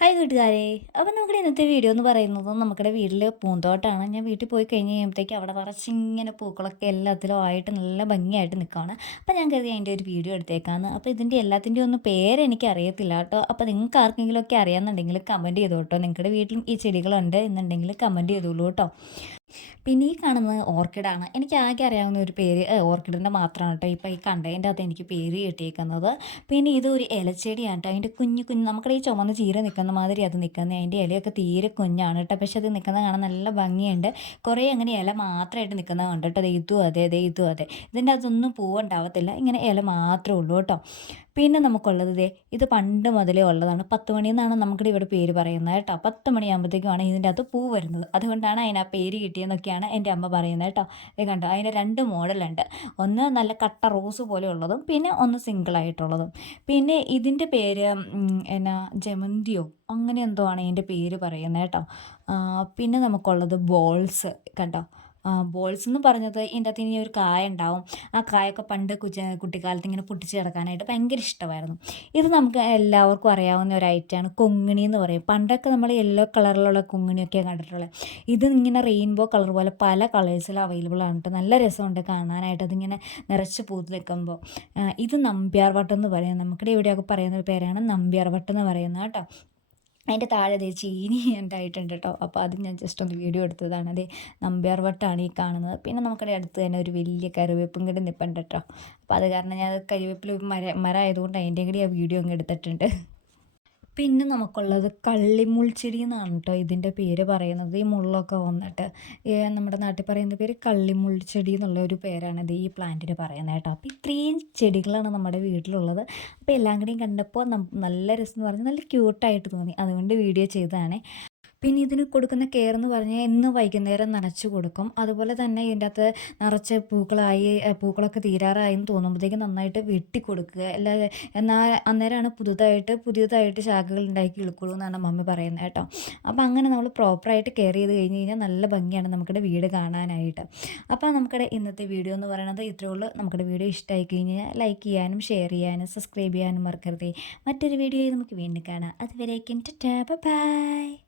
Hi കൂട്ടുകാരെ. അപ്പം നമ്മുടെ ഇന്നത്തെ വീഡിയോ എന്ന് പറയുന്നത് നമ്മുടെ വീട്ടിൽ പൂന്തോട്ടമാണ് ഞാൻ വീട്ടിൽ പോയി കഴിഞ്ഞ് കഴിയുമ്പോഴത്തേക്ക് അവിടെ നിറച്ചിങ്ങനെ പൂക്കളൊക്കെ എല്ലാത്തിലും ആയിട്ട് നല്ല ഭംഗിയായിട്ട് നിൽക്കുകയാണ് അപ്പം ഞാൻ കരുതി അതിന്റെ ഒരു വീഡിയോ എടുത്തേക്കാന്ന്. അപ്പോൾ ഇതിന്റെ എല്ലാത്തിന്റെ ഒന്നും പേര് എനിക്ക് അറിയത്തില്ല കേട്ടോ. അപ്പോൾ നിങ്ങൾക്ക് ആർക്കെങ്കിലുമൊക്കെ അറിയാമെന്നുണ്ടെങ്കിൽ കമന്റ് ചെയ്തോട്ടോ. നിങ്ങളുടെ വീട്ടിലും ഈ ചെടികളുണ്ട് എന്നുണ്ടെങ്കിൽ കമന്റ് ചെയ്തോളൂ കേട്ടോ. പിന്നെ ഈ കാണുന്നത് ഓർക്കിഡാണ്. എനിക്ക് ആകെ അറിയാവുന്ന ഒരു പേര് ഓർക്കിഡിന്റെ മാത്രമാണ് കേട്ടോ. ഇപ്പോൾ ഈ കണ്ടതിന്റെ അകത്ത് എനിക്ക് പേര് കിട്ടിയേക്കുന്നത്. പിന്നെ ഇത് ഒരു ഇലച്ചെടിയാണ് കേട്ടോ അതിന്റെ കുഞ്ഞു കുഞ്ഞ് നമ്മുടെ ഈ ചുമന്ന് ചീര നിൽക്കുന്ന മാതിരി അത് നിൽക്കുന്നത് അതിന്റെ ഇലയൊക്കെ തീരെ കുഞ്ഞാണ് കേട്ടോ. പക്ഷെ അത് നിൽക്കുന്നത് കാണാൻ നല്ല ഭംഗിയുണ്ട്. കുറേ അങ്ങനെ ഇല മാത്രമായിട്ട് നിൽക്കുന്നത് കണ്ടോ? കേട്ടോ ഇതും അതെ അതെ ഇതും അതെ. ഇതിന്റെ അതൊന്നും പൂവുണ്ടാവത്തില്ല ഇങ്ങനെ ഇല മാത്രമേ ഉള്ളൂ കേട്ടോ. പിന്നെ നമുക്കുള്ളത് ഇതേ ഇത് പണ്ട് മുതലേ ഉള്ളതാണ്. പത്ത് മണി എന്നാണ് നമുക്കിടെ ഇവിടെ പേര് പറയുന്നത് കേട്ടോ. പത്ത് മണിയാകുമ്പോഴത്തേക്കുമാണ് ഇതിന്റെ അകത്ത് പൂ വരുന്നത്. അതുകൊണ്ടാണ് അതിന് ആ പേര് കിട്ടിയെന്നൊക്കെയാണ് എന്റെ അമ്മ പറയുന്നത് കേട്ടോ. ഇത് കണ്ടോ അതിന് രണ്ട് മോഡലുണ്ട്. ഒന്ന് നല്ല കട്ട റോസ് പോലെ ഉള്ളതും പിന്നെ ഒന്ന് സിംഗിളായിട്ടുള്ളതും. പിന്നെ ഇതിന്റെ പേര് എന്നാ ജമന്തിയോ? അങ്ങനെ എന്തോ ആണ് ഇതിന്റെ പേര് പറയുന്നത് കേട്ടോ. പിന്നെ നമുക്കുള്ളത് ബോൾസ് കണ്ടോ. ബോൾസ് എന്ന് പറഞ്ഞത് ഇതിന്റെ അകത്ത് ഇനി ഒരു കായ ഉണ്ടാവും. ആ കായൊക്കെ പണ്ട് കുച്ച കുട്ടിക്കാലത്ത് ഇങ്ങനെ പൊട്ടിച്ച് കിടക്കാനായിട്ട് ഭയങ്കര ഇഷ്ടമായിരുന്നു. ഇത് നമുക്ക് എല്ലാവർക്കും അറിയാവുന്ന ഒരു ഐറ്റമാണ് കൊങ്ങിണി എന്ന് പറയും. പണ്ടൊക്കെ നമ്മൾ യെല്ലോ കളറിലുള്ള കൊങ്ങിണിയൊക്കെ കണ്ടിട്ടുള്ളത്. ഇത് ഇങ്ങനെ റെയിൻബോ കളർ പോലെ പല കളേഴ്സിൽ അവൈലബിൾ ആണ് നല്ല രസമുണ്ട് കാണാനായിട്ട്. അതിങ്ങനെ നിറച്ച് പൂത്ത് നിൽക്കുമ്പോൾ. ഇത് നമ്പ്യാർ വട്ടം എന്ന് പറയും. നമുക്കിടെ എവിടെയൊക്കെ പറയുന്ന പേരാണ് നമ്പ്യാർ വട്ടം എന്ന് പറയുന്നത് കേട്ടോ. അതിന്റെ താഴെ ദേ ചീനി ഉണ്ടായിട്ടുണ്ട് കേട്ടോ. അപ്പോൾ അത് ഞാൻ ജസ്റ്റ് ഒന്ന് വീഡിയോ എടുത്തതാണ്. അതെ നമ്പ്യാർ വട്ടാണ് ഈ കാണുന്നത്. പിന്നെ നമുക്കിടെ അടുത്ത് തന്നെ ഒരു വലിയ കറിവേപ്പും കൂടി നിൽപ്പുണ്ട് കേട്ടോ. അപ്പോൾ അത് കാരണം ഞാൻ കരിവേപ്പിൽ മര മരം ആയതുകൊണ്ട് അതിന്റെ കൂടി ആ വീഡിയോ അങ്ങ് എടുത്തിട്ടുണ്ട്. പിന്നെ നമുക്കുള്ളത് കള്ളിമുൾച്ചെടി എന്നാണ് കേട്ടോ ഇതിന്റെ പേര് പറയുന്നത്. ഈ മുള്ളൊക്കെ വന്നിട്ട് നമ്മുടെ നാട്ടിൽ പറയുന്ന പേര് കള്ളിമുൾച്ചെടി എന്നുള്ള ഒരു പേരാണ് ഇത് ഈ പ്ലാന്റിന് പറയുന്നത് കേട്ടോ. അപ്പോൾ ഇത്രയും ചെടികളാണ് നമ്മുടെ വീട്ടിലുള്ളത്. അപ്പോൾ എല്ലാം കൂടിയും കണ്ടപ്പോൾ നല്ല രസം എന്ന് പറഞ്ഞാൽ നല്ല ക്യൂട്ടായിട്ട് തോന്നി. അതുകൊണ്ട് വീഡിയോ ചെയ്തതാണ്. പിന്നെ ഇതിന് കൊടുക്കുന്ന കെയർ എന്ന് പറഞ്ഞാൽ ഇന്ന് വൈകുന്നേരം നനച്ച് കൊടുക്കും. അതുപോലെ തന്നെ ഇതിന്റെ അകത്ത് നിറച്ച് പൂക്കളായി പൂക്കളൊക്കെ തീരാറായി എന്ന് തോന്നുമ്പോഴത്തേക്കും നന്നായിട്ട് വെട്ടി കൊടുക്കുക. അല്ല എന്നാൽ അന്നേരമാണ് പുതുതായിട്ട് പുതിയതായിട്ട് ശാഖകൾ ഉണ്ടാക്കി കിളുക്കുള്ളൂ എന്നാണ് മമ്മി പറയുന്നത് കേട്ടോ. അപ്പോൾ അങ്ങനെ നമ്മൾ പ്രോപ്പറായിട്ട് കെയർ ചെയ്ത് കഴിഞ്ഞ് കഴിഞ്ഞാൽ നല്ല ഭംഗിയാണ് നമുക്കിടെ വീട് കാണാനായിട്ട്. അപ്പോൾ നമുക്കിടെ ഇന്നത്തെ വീഡിയോ എന്ന് പറയുന്നത് ഇത്രയേ ഉള്ളൂ. നമുക്കിടെ വീഡിയോ ഇഷ്ടമായി കഴിഞ്ഞാൽ ലൈക്ക് ചെയ്യാനും ഷെയർ ചെയ്യാനും സബ്സ്ക്രൈബ് ചെയ്യാനും മറക്കരുത്. മറ്റൊരു വീഡിയോയിൽ നമുക്ക് വീണ്ടും കാണാം. അതുവരേക്കും ബൈ